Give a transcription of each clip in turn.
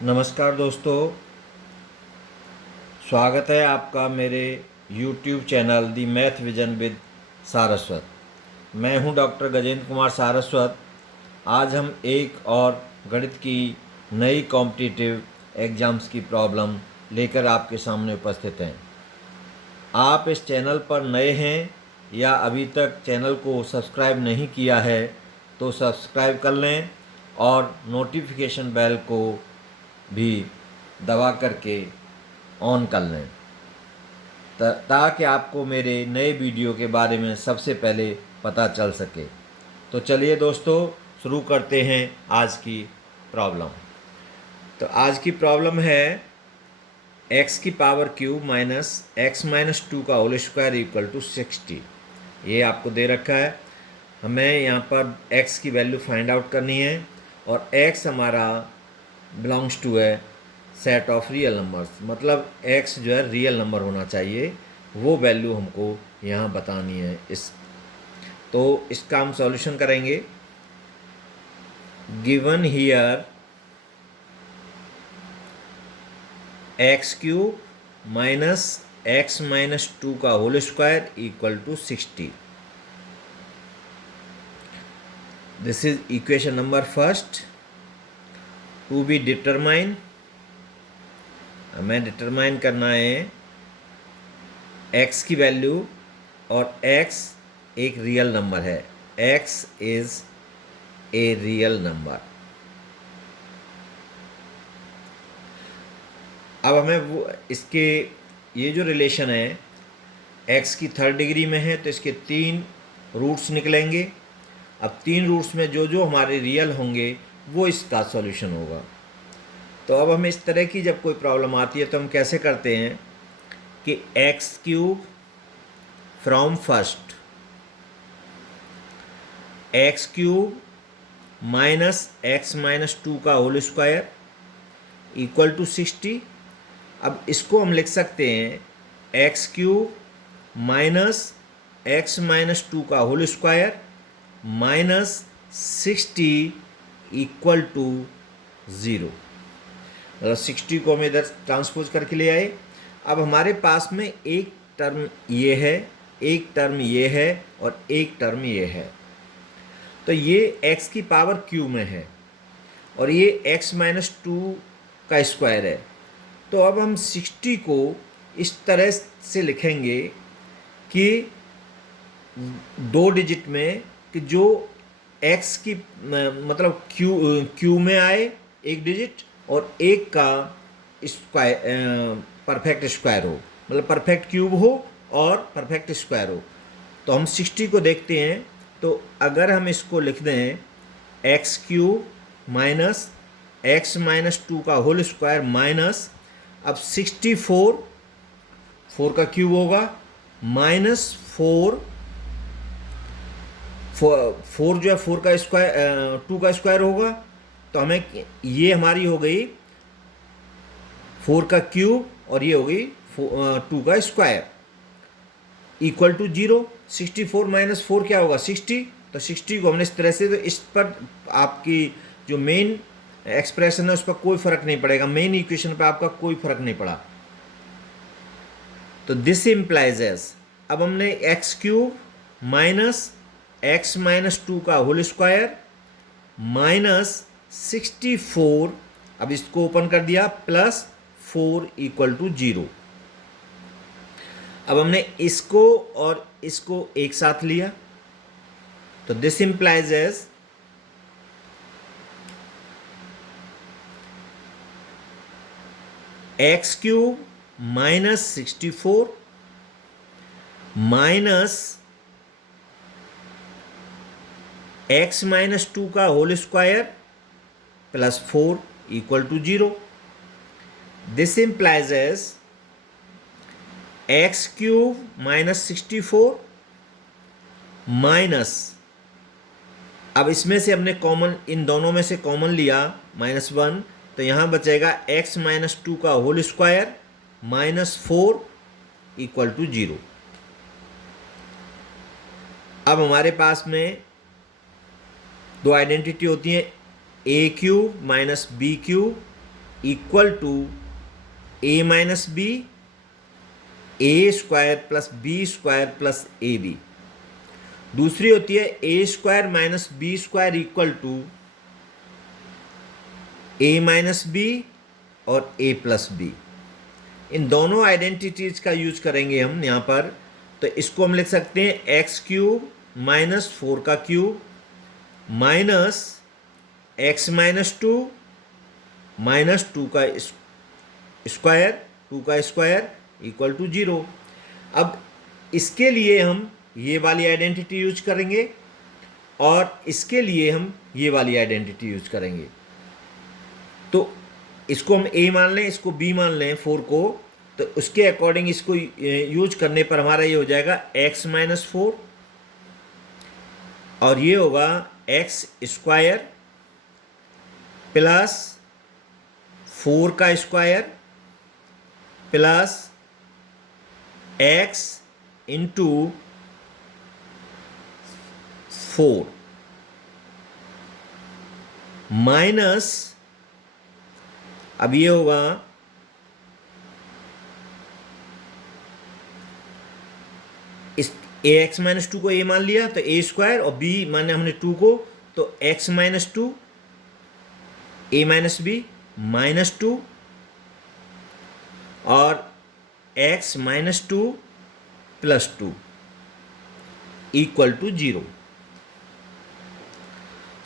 नमस्कार दोस्तों, स्वागत है आपका मेरे YouTube channel the math vision with Saraswat. मैं हूं डॉक्टर गजेंद्र कुमार सारस्वत। आज हम एक और गणित की नई कॉम्पिटिटिव एग्ज़ाम्स की प्रॉब्लम लेकर आपके सामने उपस्थित हैं। आप इस चैनल पर नए हैं या अभी तक चैनल को सब्सक्राइब नहीं किया है तो सब्सक्राइब कर लें और नोटिफिकेशन बेल को भी दबा करके ऑन कर लें ताकि आपको मेरे नए वीडियो के बारे में सबसे पहले पता चल सके। तो चलिए दोस्तों, शुरू करते हैं आज की प्रॉब्लम। तो आज की प्रॉब्लम है x की power cube minus X minus two का होल स्क्वायर इक्वल टू 60। ये आपको दे रखा है। हमें यहाँ पर x की वैल्यू फाइंड आउट करनी है और x हमारा बिलोंग्स टू है सेट ऑफ रियल नंबर्स, मतलब x जो है रियल नंबर होना चाहिए, वो वैल्यू हमको यहाँ बतानी है। तो इसका हम सॉल्यूशन करेंगे। Given here X cube minus X minus two का whole square equal to 60। This is equation number first to be determine. हमें डिटरमाइन करना है x की वैल्यू, और x एक रियल नंबर है। x is a real number. अब हमें वो इसके ये जो रिलेशन है x की थर्ड डिग्री में है, तो इसके 3 रूट्स निकलेंगे। अब 3 रूट्स में जो जो हमारे रियल होंगे वो इसका सॉल्यूशन होगा। तो अब हमें इस तरह की जब कोई प्रॉब्लम आती है तो हम कैसे करते हैं कि X cube from first X cube minus X minus two का होल स्क्वायर इक्वल टू 60। अब इसको हम लिख सकते हैं X cube minus X minus two का whole square minus 60 equal to 0। मतलब 60 को हम इधर ट्रांसपोज करके ले आए। अब हमारे पास में एक टर्म ये है, एक टर्म ये है और एक टर्म ये है। तो ये x की पावर q में है और ये x माइनस टू का स्क्वायर है। तो अब हम 60 को इस तरह से लिखेंगे कि 2 डिजिट में, कि जो x की मतलब q में आए एक डिजिट और एक का स्क्वायर परफेक्ट स्क्वायर हो, मतलब परफेक्ट क्यूब हो और परफेक्ट स्क्वायर हो। तो हम 60 को देखते हैं। तो अगर हम इसको लिख दें x cube minus X minus two का होल स्क्वायर माइनस, अब 64 4 का क्यूब होगा माइनस 4 जो है 4 का स्क्वायर 2 का स्क्वायर होगा। तो हमें ये हमारी हो गई 4 का क्यूब और ये हो गई 2 का स्क्वायर इक्वल टू 0। 64 माइनस 4 क्या होगा 60। तो 60 को हमने इस तरह से, तो इस पर आपकी जो मेन एक्सप्रेशन है उस पर कोई फर्क नहीं पड़ेगा, मेन इक्वेशन पर आपका कोई फर्क नहीं पड़ा। तो दिस इम्प्लाइज एस, अब हमने x cube minus X minus two का होल स्क्वायर माइनस 64, अब इसको ओपन कर दिया, प्लस 4 इक्वल टू 0। अब हमने इसको और इसको एक साथ लिया, तो this implies as X cube minus 64 minus X minus two का whole square plus 4 equal to 0। This implies as X cube minus 64 minus, अब इसमें से हमने कॉमन, इन दोनों में से कॉमन लिया -1, तो यहाँ बचेगा एक्स माइनस टू का whole square minus 4 equal to 0। अब हमारे पास में दो आइडेंटिटी होती हैं, a cube minus b cube equal to a minus b, a square plus b square plus a b. दूसरी होती है a square minus b square equal to a minus b और ए प्लस बी। इन दोनों identities का use करेंगे हम यहाँ पर। तो इसको हम लिख सकते हैं एक्स क्यूब माइनस 4 का cube minus X minus 2 minus 2 का स्क्वायर, 2 का स्क्वायर इक्वल टू 0। अब इसके लिए हम ये वाली आइडेंटिटी यूज करेंगे और इसके लिए हम ये वाली आइडेंटिटी यूज करेंगे। तो इसको हम a मान लें, इसको b मान लें 4 को, तो उसके अकॉर्डिंग इसको यूज करने पर हमारा ये हो जाएगा x माइनस 4 और ये होगा एक्स स्क्वायर प्लस 4 का square plus x into 4 minus, अब ये होगा इस ए एक्स माइनस 2 को a मान लिया तो a स्क्वायर और b माने हमने 2 को, तो x minus 2 a minus B minus 2 और x minus 2 plus 2 equal to 0।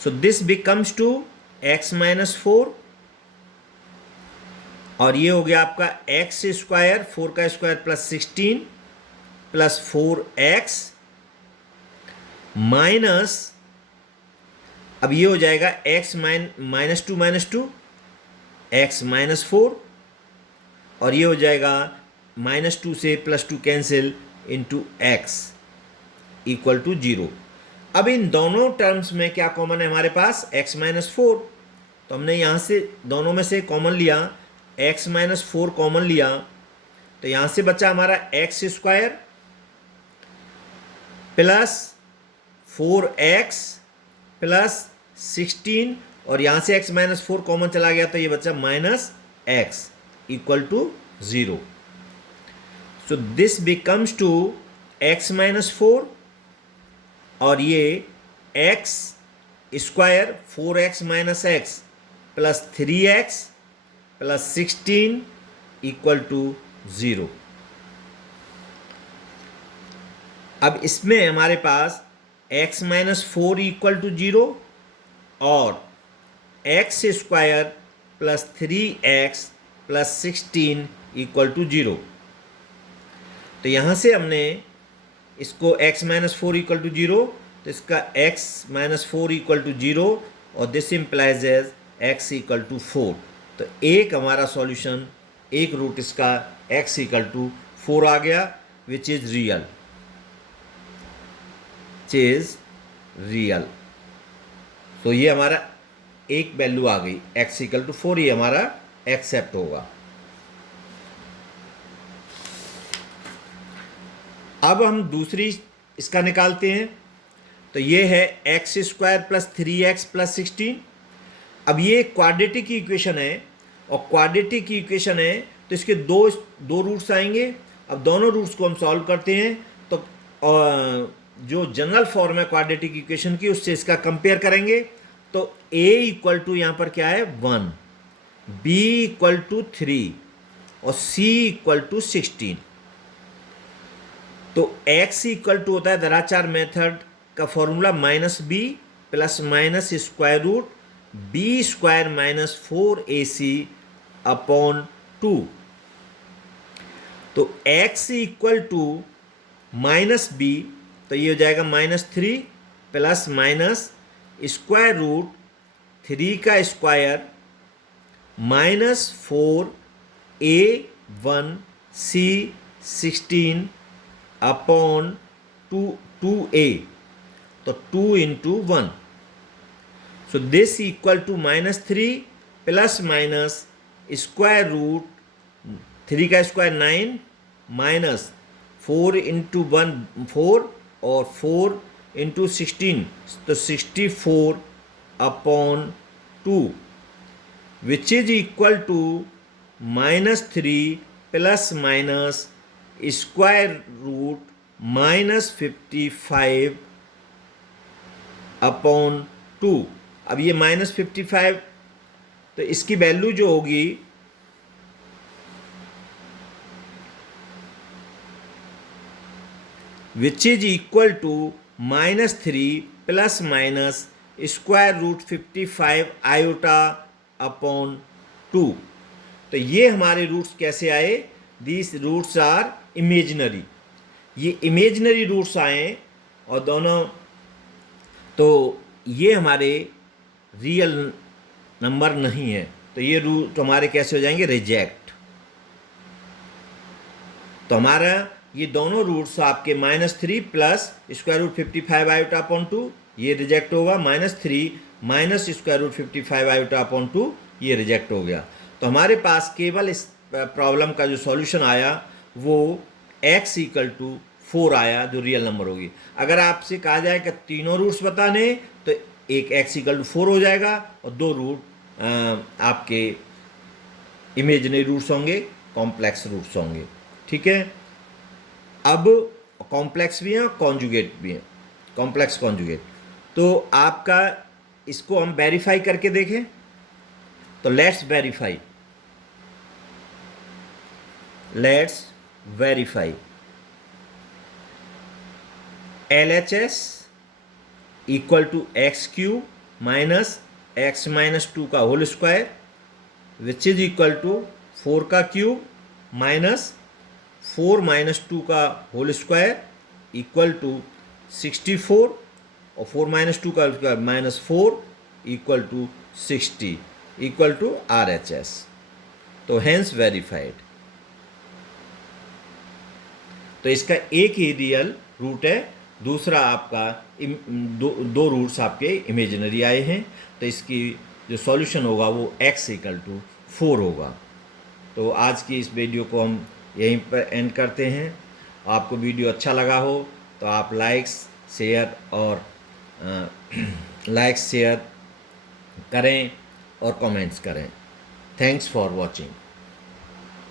So this becomes to x minus 4 और ये हो गया आपका एक्स स्क्वायर 4 का square plus 16 plus 4x minus, अब ये हो जाएगा x माइनस 2 x माइनस 4 और ये हो जाएगा माइनस 2 से plus 2 cancel into x equal to 0। अब इन दोनों टर्म्स में क्या कॉमन है हमारे पास, x माइनस 4, तो हमने यहाँ से दोनों में से कॉमन लिया, x माइनस 4 कॉमन लिया, तो यहाँ से बचा हमारा x square plus 4x plus 16 और यहाँ से x माइनस 4 कॉमन चला गया तो ये बचा minus x equal to 0। So this becomes to x minus 4 और ये x square 4x minus x plus 3x plus 16 equal to 0। अब इसमें हमारे पास x माइनस 4 इक्वल टू 0 और x square plus 3x plus 16 equal to 0। तो यहाँ से हमने इसको x माइनस 4 इक्वल टू 0, तो इसका x माइनस 4 इक्वल टू 0 और this implies as x equal to 4। तो एक हमारा सॉल्यूशन, एक रूट इसका x इक्वल टू 4 आ गया विच इज रियल, तो ये हमारा एक वैल्यू आ गई x इक्वल टू 4, ये हमारा एक्सेप्ट होगा। अब हम दूसरी इसका निकालते हैं, तो ये है x square plus 3x plus 16। अब ये क्वाड्रेटिक इक्वेशन है और क्वाड्रेटिक इक्वेशन है तो इसके दो रूट्स आएंगे। अब दोनों रूट्स को हम सॉल्व करते हैं तो जो जनरल फॉर्म है क्वाड्रेटिक इक्वेशन की उससे इसका कंपेयर करेंगे। तो a इक्वल टू यहाँ पर क्या है 1, b इक्वल टू 3 और c इक्वल टू 16। तो x इक्वल टू होता है दराचार मेथड का formula minus B plus minus square root B square minus 4ac upon 2। तो x equal to minus B, तो ये हो जाएगा minus 3 plus minus square root 3 का square minus 4a1c 16 upon 2a, तो 2 into 1। So this equal to minus 3 plus minus square root 3 का square 9 minus 4 into 1 4 और 4 into 16 तो 64 upon 2 which is equal to -3 plus minus square root -55 upon 2। अब ये -55, तो इसकी value जो होगी which is equal to -3 plus minus square root 55 iota upon 2। तो ये हमारे रूट्स कैसे आए? These roots are imaginary. ये इमेजिनरी रूट्स आए और दोनों, तो ये हमारे रियल नंबर नहीं है, तो ये रूट हमारे कैसे हो जाएंगे? रिजेक्ट। तो हमारा ये दोनों रूट्स आपके -3 plus square root 55 iota upon 2 ये रिजेक्ट होगा, -3 minus square root 55 iota upon 2 ये रिजेक्ट हो गया। तो हमारे पास केवल इस प्रॉब्लम का जो सॉल्यूशन आया वो x इक्वल टू 4 आया, जो रियल नंबर होगी। अगर आपसे कहा जाए कि तीनों रूट्स बताने, तो एक x इक्वल टू 4 हो जाएगा और दो रूट आपके इमेजिनरी रूट्स होंगे, कॉम्प्लेक्स रूट्स होंगे। ठीक है, अब कॉम्प्लेक्स भी हैं, कॉन्जुगेट भी हैं, कॉम्प्लेक्स कॉन्जुगेट। तो आपका इसको हम वेरीफाई करके देखें, तो let's verify, let's verify. LHS equal to x³ minus x minus 2 का whole square which is equal to 4 का क्यूब माइनस 4 माइनस 2 का होल स्क्वायर इक्वल टू 64 और 4 माइनस 2 का square -4 equal to 60 equal to RHS। तो hence verified. तो इसका एक ही real root है, दूसरा आपका दो रूट्स आपके इमेजिनरी आए हैं। तो इसकी जो सॉल्यूशन होगा वो x इक्वल टू 4 होगा। तो आज की इस वीडियो को हम यहीं पर एंड करते हैं। आपको वीडियो अच्छा लगा हो तो आप लाइक्स शेयर करें और कमेंट्स करें। Thanks for watching.